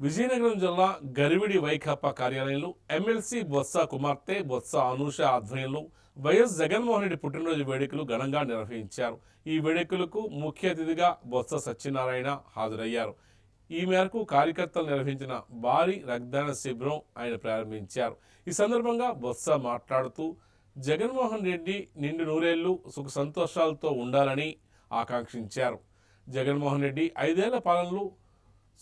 విజయనగరం జిల్లా గరివిడి వైకాపా కార్యాలయంలో ఎమ్మెల్సీ బొత్స కుమార్తె బొత్స అనూష ఆధ్వర్యంలో వైఎస్ జగన్మోహన్ రెడ్డి పుట్టినరోజు వేడుకలు ఘనంగా నిర్వహించారు. ఈ వేడుకలకు ముఖ్య అతిథిగా బొత్స సత్యనారాయణ హాజరయ్యారు. ఈ మేరకు కార్యకర్తలు నిర్వహించిన భారీ రక్తదాన శిబిరం ఆయన ప్రారంభించారు. ఈ సందర్భంగా బొత్స మాట్లాడుతూ జగన్మోహన్ రెడ్డి నిండు నూరేళ్ళు సుఖ సంతోషాలతో ఉండాలని ఆకాంక్షించారు. జగన్మోహన్ రెడ్డి ఐదేళ్ళ పాలనలో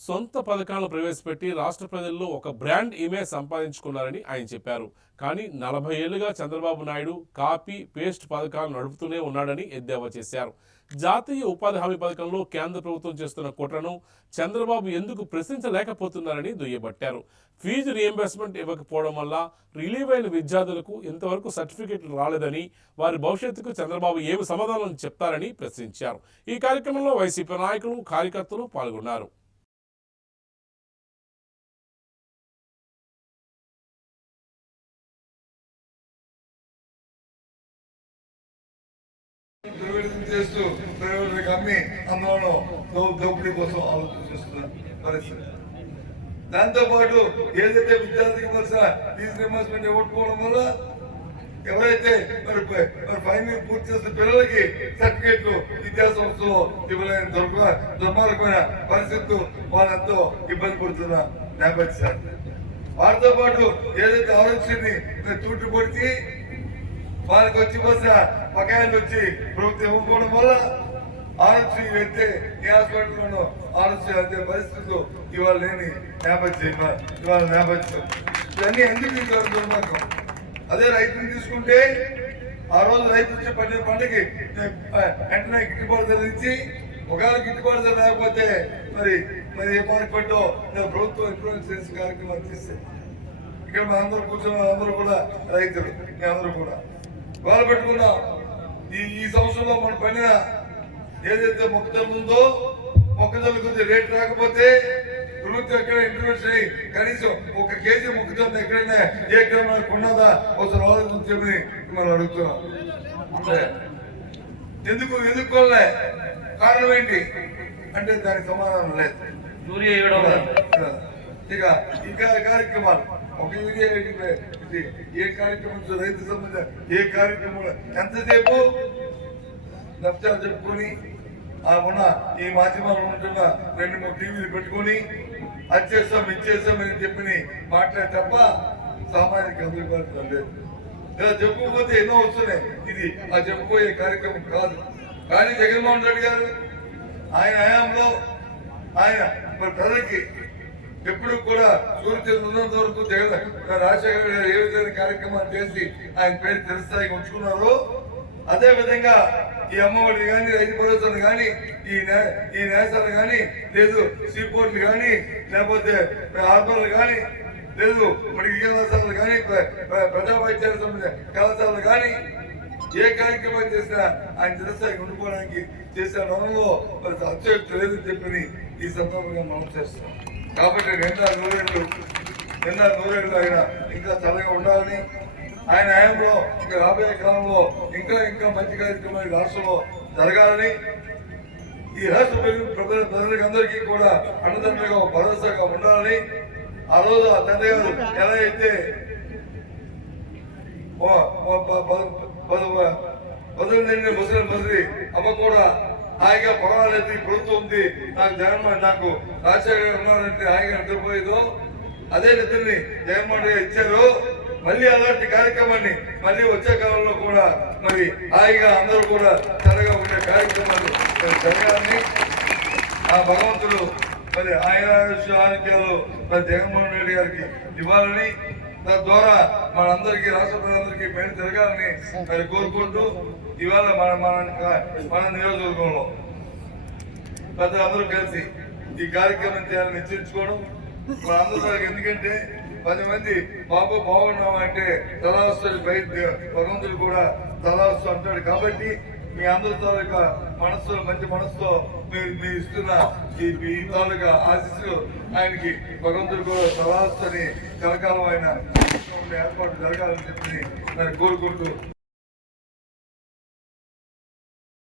సొంత పథకాలను ప్రవేశపెట్టి రాష్ట్ర ప్రజల్లో ఒక బ్రాండ్ ఇమేజ్ సంపాదించుకున్నారని ఆయన చెప్పారు. కానీ నలభై ఏళ్ళుగా చంద్రబాబు నాయుడు కాపీ పేస్ట్ పథకాలు నడుపుతూనే ఉన్నాడని ఎద్దేవా చేశారు. జాతీయ ఉపాధి హామీ పథకంలో కేంద్ర ప్రభుత్వం చేస్తున్న కుట్రను చంద్రబాబు ఎందుకు ప్రశ్నించలేకపోతున్నారని దుయ్యబట్టారు. ఫీజు రియంబర్స్మెంట్ ఇవ్వకపోవడం వల్ల రిలీవ్ అయిన విద్యార్థులకు ఇంతవరకు సర్టిఫికెట్లు రాలేదని వారి భవిష్యత్తుకు చంద్రబాబు ఏమి సమాధానం చెప్తారని ప్రశ్నించారు. ఈ కార్యక్రమంలో వైసీపీ నాయకులు కార్యకర్తలు పాల్గొన్నారు. దుర్వినియోగం చేస్తూ ప్రయోజనాలకు అమ్మి అందులోనూ దోపిడీ కోసం ఆలోచన చేస్తున్న పరిస్థితి. దాంతోపాటు ఏదైతే విద్యార్థికి ఇవ్వాల్సిన ఫీజు రిమర్స్మెంట్ ఇవ్వకపోవడం వల్ల ఎవరైతే మరి మరి ఫైనల్ పూర్తి చేసిన పిల్లలకి సర్టిఫికేట్లు విద్యా సంస్థలో ఇవ్వలేని దుర్మ దుర్మార్గమైన పరిస్థితులు వాళ్ళంతో ఇబ్బంది పడుతున్న నేపథ్యం వారితో పాటు ఏదైతే ఆలోచనని తూటి పొడిచి వాళ్ళకి వచ్చి బస్సా బకాయిలు వచ్చి ప్రభుత్వం ఇవ్వకపోవడం వల్ల ఆరోగ్య వెళ్తే ఏ హాస్పిటల్లో ఆరోగ్య అంతే పరిస్థితులు ఇవాళ లేని నేపథ్యం ఇవాళ నేపథ్యం. ఇవన్నీ ఎందుకు ఇవాళ దుర్మార్గం? అదే రైతుని తీసుకుంటే ఆ రోజు రైతు వచ్చే పండిన పంటకి వెంటనే గిట్టుబాటు ధర ఇచ్చి ఒకవేళ గిట్టుబాటు ధర లేకపోతే మరి మరి ఏ మార్కెట్లో ప్రభుత్వం ఇన్సూరెన్స్ చేసే కార్యక్రమాలు చేస్తే. ఇక్కడ మా అందరూ కూర్చున్న అందరూ కూడా రైతులు మీ అందరూ కూడా. వాళ్ళు పెట్టుకున్నాం ఈ ఈ సంవత్సరంలో మనం పండిన ఏదైతే మొక్కజొన్న ఉందో మొక్కజొన్న కొద్ది రేట్ రాకపోతే ప్రభుత్వం ఎక్కడ ఇంటర్వెన్షన్ అయ్యి కనీసం ఒక కేజీ మొక్కజొన్న ఎక్కడైనా ఏ గ్రామం ఉన్నదా ఒకసారి ఆలోచన చెప్పి మనం అడుగుతున్నాం. ఎందుకు ఎందుకు కారణం ఏంటి? అంటే దానికి సమాధానం లేదు. ఇక ఇంకా కార్యక్రమాలు. ఒక యూరియా ఇది ఏ కార్యక్రమం రైతు సంబంధ ఏ కార్యక్రమం ఎంతసేపు? నష్టాలు చెప్పుకొని ఆ ఉన్న ఈ మాధ్యమాలు ఉంటున్న రెండు మూడు టీవీలు పెట్టుకొని అది చేస్తాం ఇది చేస్తాం అని చెప్పి మాట్లాడే తప్ప సామాజిక అందుబాటులో లేదు. ఇలా చెప్పుకోకపోతే ఎన్నో వస్తున్నాయి. ఇది ఆ చెప్పుకోయే కార్యక్రమం కాదు. కానీ జగన్మోహన్ రెడ్డి గారు ఆయన హయాంలో ఆయన ప్రజలకి ఎప్పుడు కూడా సూర్యచంద్ర ఉన్నంత వరకు జగన్ రాజశేఖర గారు ఏ విధమైన కార్యక్రమాలు చేసి ఆయన పేరు తెలుస్తాయి ఉంచుకున్నారో అదే విధంగా ఈ అమ్మఒడి కానీ రైతు భరోసాలు కానీ ఈ నే- ఈ నేసాలు కానీ లేదు సీపోర్ట్లు కానీ లేకపోతే ఆత్మలు కానీ లేదు మరి కళాశాలలు కానీ ప్రజా వైద్యాల సంబంధించిన కళాశాలలు కానీ ఏ కార్యక్రమం చేసినా ఆయన తెలుస్తాయి ఉండిపోవడానికి చేసే రంగంలో మరి అత్యోక్తి లేదని చెప్పి ఈ సందర్భంగా మనం చేస్తున్నాం. కాబట్టి నిన్న నూరేళ్ళు నిన్న నూరేళ్ళు ఆయన ఇంకా చల్లగా ఉండాలని ఆయన హయాంలో ఇంకా రాబోయే కాలంలో ఇంకా ఇంకా మంచి కార్యక్రమాలు రాష్ట్రంలో జరగాలని ఈ రాష్ట్ర ప్రజల ప్రజలకు అందరికీ కూడా అన్నదండగా భరోసాగా ఉండాలని ఆ రోజు ఆ తండ్రి గారు ఎలా అయితే పదవి ముస్లిం మంత్రి అమ్మ కూడా హాయిగా పర్వాలేదు ఈ ప్రభుత్వం ఉంది. నాకు జగన్మోహన్ నాకు రాజశేఖర్ ఉన్నారంటే హాయిగా నిద్రపోయేదో అదే నిద్రని జగన్మోహన్ రెడ్డి ఇచ్చారు మళ్ళీ అలాంటి కార్యక్రమాన్ని మళ్ళీ వచ్చే కాలంలో కూడా మరి హాయిగా అందరూ కూడా చల్లగా ఉండే కార్యక్రమాలు జరగాలని ఆ భగవంతుడు మరి ఆయన ఆరోగ్యాలు మరి జగన్మోహన్ రెడ్డి గారికి ఇవ్వాలని తద్వారా మనందరికీ రాష్ట్ర ప్రజలందరికీ మేలు జరగాలని మరి కోరుకుంటూ ఇవాళ మన మన మన నియోజకవర్గంలో ప్రజలందరూ కలిసి ఈ కార్యక్రమం చేయాలని నిశ్చయించుకోవడం. మనందరూ ఎందుకంటే పది మంది బాబు బాగున్నాం అంటే తలా వస్తుంది భగవంతుడు కూడా తలాస్తు అంటాడు. కాబట్టి మీ అందరి తాలూకా మనసులో మంచి మనస్సుతో మీరు మీరు ఇస్తున్న ఈ మీ తాలూకా ఆశీస్సులు ఆయనకి భగవంతుడు కూడా తలాస్తని కలకాలం ఆయన ఏర్పాటు జరగాలని చెప్పి నేను కోరుకుంటూ